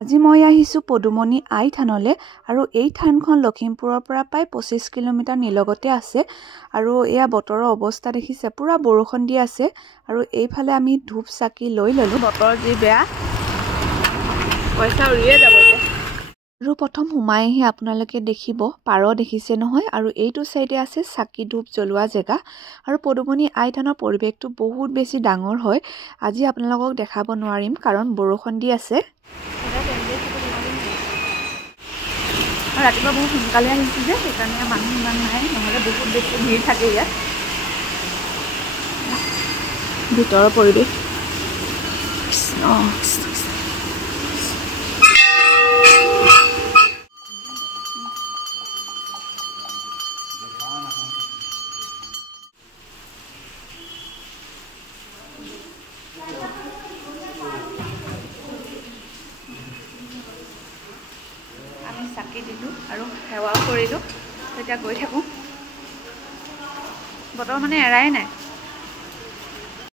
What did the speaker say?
আজি মই আহিছোঁ পদুমণি আই থানলৈ আৰু এই থানখন লখিমপুৰৰ পৰা প্ৰায় 25 কিলোমিটাৰ নিলগতে আছে আৰু এয়া বতৰৰ অৱস্থা দেখিছে পুৰা বৰষুণ দি আছে আৰু এইফালে আমি ধূপ চাকি লৈ ললোঁ বতৰ যি বেয়া পইচা উৰিয়ে যাব এতিয়া আৰু প্ৰথম সোমাই আহি আপোনালোকে দেখিব পাৰ দেখিছে নহয় আৰু এইটো সাইডে আছে চাকি ধূপ জ্বলোৱা জেগা আৰু পদুমণি আই থানৰ পৰিৱেশটো বহুত বেছি ডাঙৰ হয় আজি আপোনালোকক দেখাব নোৱাৰিম কাৰণ বৰষুণ দি আছে ৰাতিপুৱা বহুত সোনকালে আহিছোঁ যে সেইকাৰণে মানুহ ইমান নাই নহ'লে বহুত বেছি ভিৰ থাকে ইয়াত ভিতৰৰ পৰিৱেশ আমি চাকি দিলোঁ আৰু সেৱাও কৰিলোঁ এতিয়া গৈ থাকোঁ বতৰ মানে এৰাই নাই